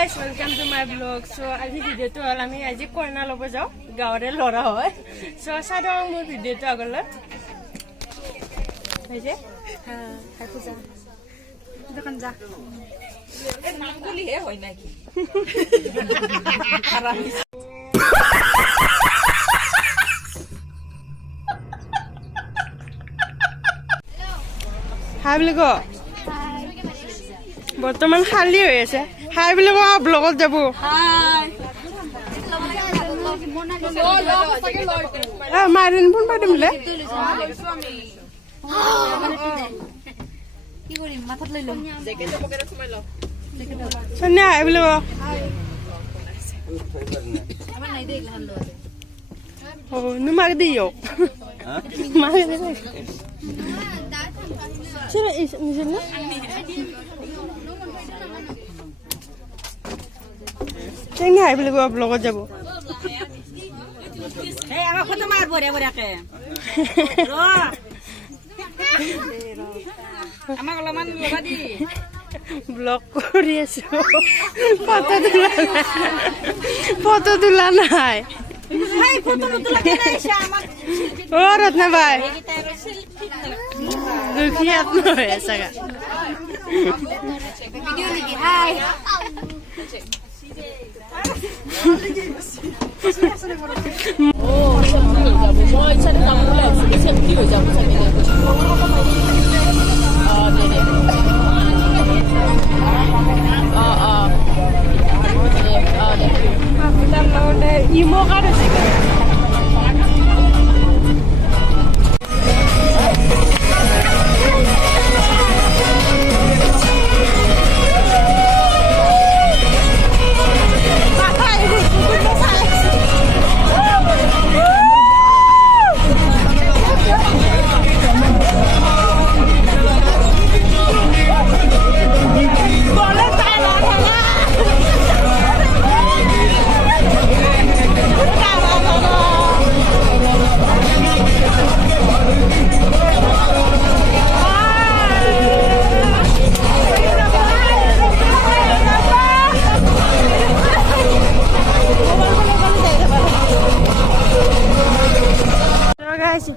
guys, welcome to my vlog. So আজি ভিডিওটো হল আমি আজি কইনা লব যাও গাঁৱৰে লৰা হয় so সাধং মোৰ ভিডিওটো আগলৈ হইছে হ্যাঁ পূজা দোকান যা এ নামগুলি হে হয় নাকি হাই বুলি কো বৰ্তমান খালি হৈ আছে হাই বুলি কো ব্লগত যাব হাই মাৰিন ফোন পাই দিমলে কি কৰিম মাথাত লৈ লম জেকেট পকেটত সোমাই ল সোনিয়া হাই বুলি কো আমাৰ নাই দে ইলান ল ও নুমাক দিও মাৰি দে Sino is na? Tingnan ay bilo vlog jabo. Hey, ama photo mar bore ke. Ro. Ama golaman loba di. Vlog kori aso. Photo tulan hai. Hey, photo lagi na siya ama. Orat na bay. Dukiat no esa ga. Video lagi. Hai. Imo ka rin siya.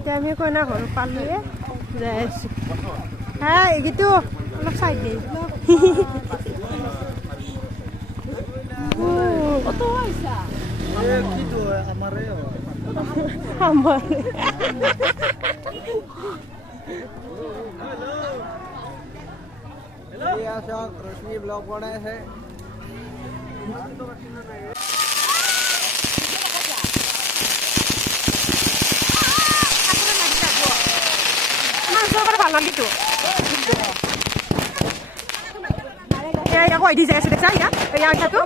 Kami ko na hol palu ya. Yes. Hai, gitu. Anak side deh. Oto Aisa. Gitu amareo. Amare. Hello ये अशोक रोशनी blog बना है gitu. Ya, aku ID saya sudah saya. Yang satu.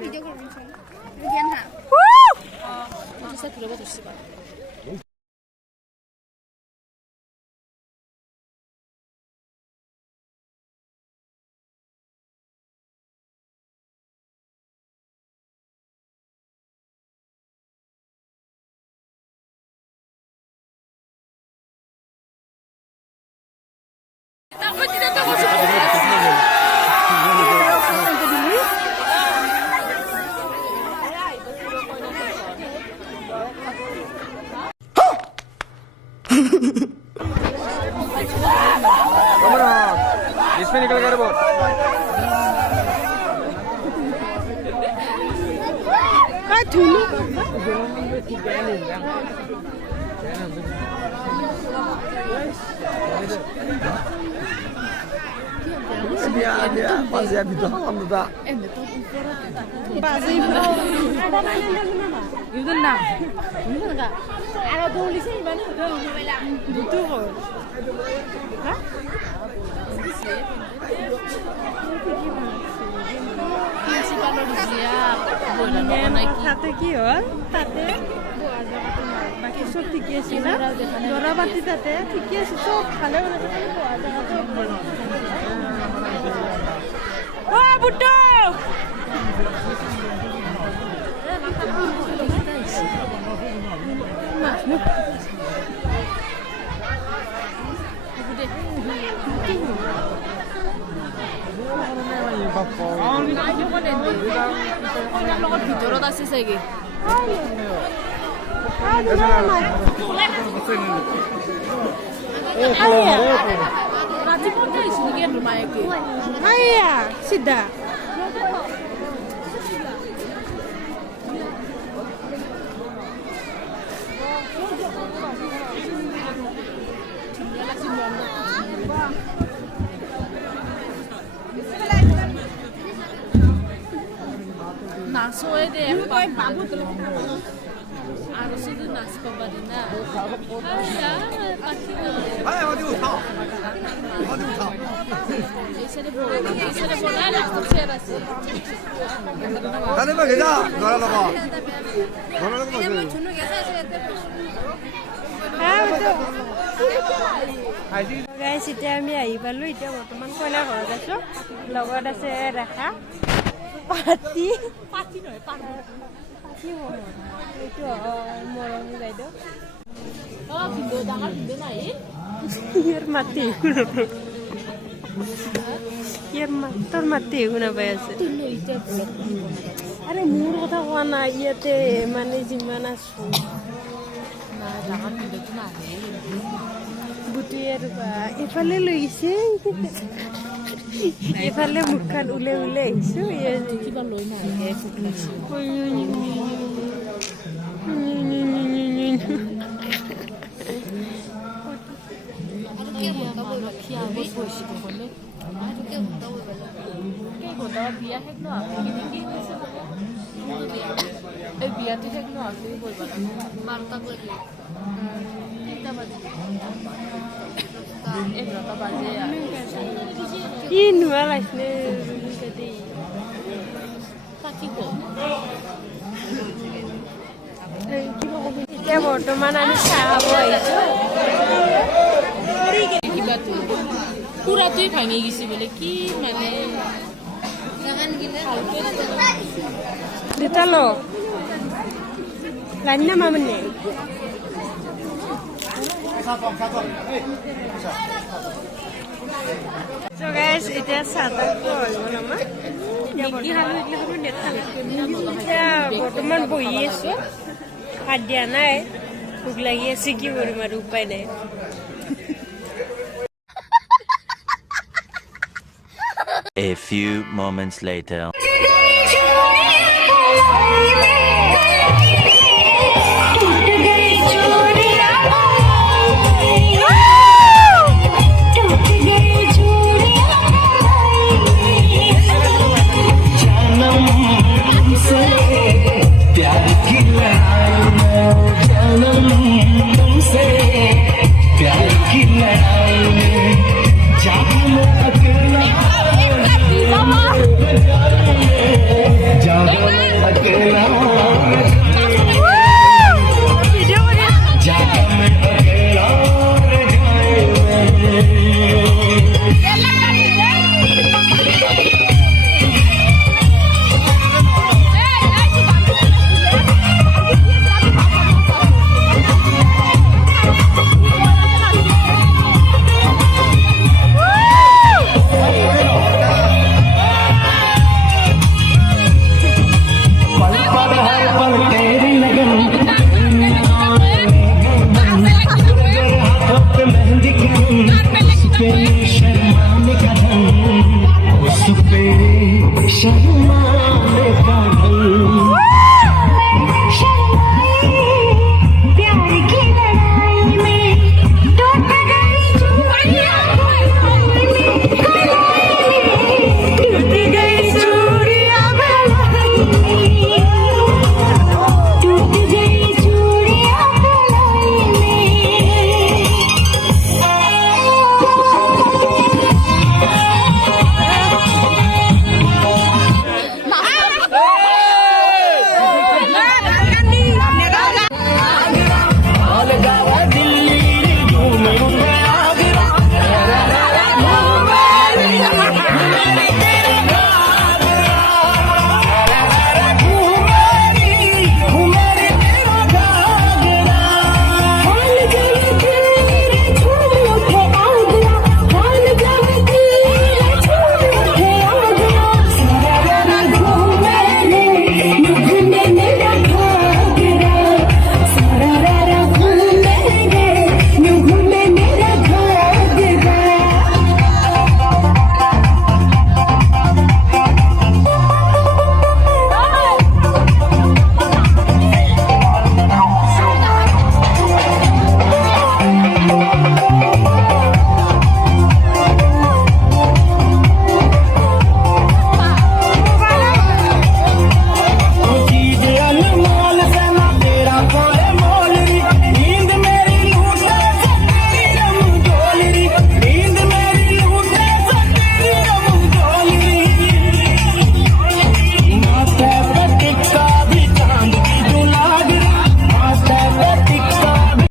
Video ko rin siya. Bigyan ha. Woo! Sa kilo ba ito siya? Takot dito ako sa इसमें निकल कर बोल काय ठुलो dia masih ada di dalam tuh Bazı ibro. Yun na. Yun na. Ano tulis ay ba nito? Dito ko. Ha? Principal Lucia. Bola no na iki. Tate ki hol? Tate. Boa jaga to বাকী চব ঠিকে আছে না দৰা পাতি তাতে ঠিকে আছে চব ভালে বনাইছে খালি খোৱা জেগাটো অ বুট্টু ভিতৰত আছে চাগে ৰাতিপুৱা আহিছো নেকি মায়েকে আয়া সিদ্ধা নাচোৱে দে আৰু শুধু নাচিব পাৰি না বনাই লাষ্টত চেয়াৰ আছে গাইছ এতিয়া আমি আহি পালোঁ এতিয়া বৰ্তমান কইনা ঘৰত আছোঁ লগত আছে ৰেখা পাতি পাতি নহয় পাতি এইটো মৰমী বাইদেউ ডাঙৰ ভিডিঅ' নাই ইয়াৰ মাতি তোৰ মাতি শুনা পাই আছে আৰে মোৰ কথা কোৱা নাই ইয়াতে মানে যিমান আছো ডাঙৰ ভিডিঅ'টো নাহে বুটুৱে ৰবা এইফালে লৈ গৈছে এইফালে মুখখন ওলাই ওলাই আহিছো কিবা লৈ নাহে বিয়া শেষ ন এই বিয়াটো শেষ ন তুমি বলবা বাৰটা বাজে 11টা বাজে ই নোৱা লাগিলে এতিয়া বৰ্তমান আমি চাহ খাব আহিছোঁ পুৰাটোৱে ভাঙি গৈছে বোলে কি মানে দেউতা ল লাইন না মামনি So guys, এতিয়া চাহ বৰ্তমান বহি আছো ভাত দিয়া নাই ভোক লাগি আছে কি কৰিম আৰু উপায় নাই A few moments later. जाओ अकेला